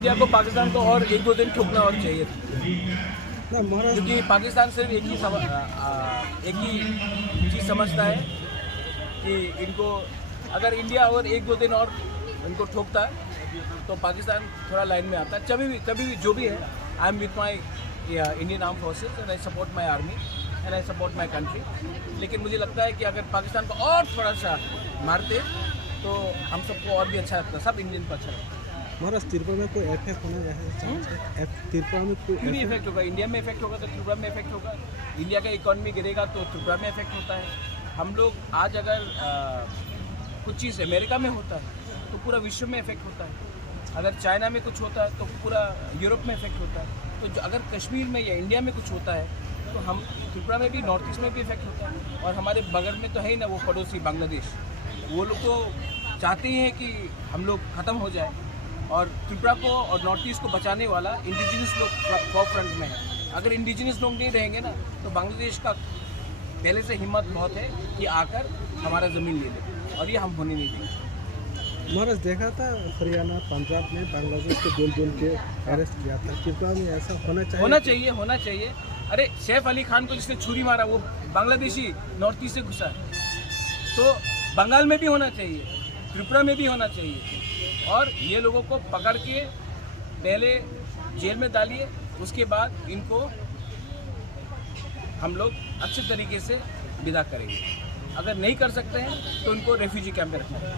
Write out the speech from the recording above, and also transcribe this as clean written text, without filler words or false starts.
India को पाकिस्तान को और एक दो दिन ठोकना और चाहिए क्योंकि पाकिस्तान सिर्फ एक ही चीज़ समझता है कि इनको अगर इंडिया और एक दो दिन और इनको ठोकता है तो पाकिस्तान थोड़ा लाइन में आता है। कभी भी जो भी है, I am with my Indian arm forces and I support my army and I support my country. लेकिन मुझे लगता है कि अगर पाकिस्तान को और थोड़ा सा मारते तो हम सबको और भी अच्छा लगता, सब इंडियन को अच्छा लगता। महाराज त्रिपुरा में कोई इफेक्ट होना चाहिए? त्रिपुरा में कोई क्यों नहीं इफेक्ट होगा? इंडिया में इफेक्ट होगा तो त्रिपुरा में इफेक्ट होगा। इंडिया का इकोनॉमी गिरेगा तो त्रिपुरा में इफेक्ट होता है। हम लोग आज अगर कुछ चीज़ अमेरिका में होता है तो पूरा विश्व में इफेक्ट होता है। अगर चाइना में कुछ होता है तो पूरा यूरोप में इफेक्ट होता है। तो अगर कश्मीर में या इंडिया में कुछ होता है तो हम त्रिपुरा में भी, नॉर्थ ईस्ट में भी इफेक्ट होता है। और हमारे बगल में तो है ही ना वो पड़ोसी बांग्लादेश, वो लोग तो चाहते ही हैं कि हम लोग ख़त्म हो जाए। और त्रिपुरा को और नॉर्थ ईस्ट को बचाने वाला इंडिजिनस लोग फॉर फ्रंट में है। अगर इंडिजिनस लोग नहीं रहेंगे ना तो बांग्लादेश का पहले से हिम्मत बहुत है कि आकर हमारा ज़मीन ले ले, और ये हम होने नहीं देंगे। महाराज देखा था हरियाणा पंजाब में बांग्लादेश को जोल के अरेस्ट किया था। त्रिपुरा में ऐसा होना चाहिए। अरे सैफ अली खान को जिसने छुरी मारा वो बांग्लादेशी नॉर्थ ईस्ट से घुसा है, तो बंगाल में भी होना चाहिए, त्रिपुरा में भी होना चाहिए। और ये लोगों को पकड़ के पहले जेल में डालिए, उसके बाद इनको हम लोग अच्छे तरीके से विदा करेंगे। अगर नहीं कर सकते हैं तो इनको रेफ्यूजी कैंप में रखना है।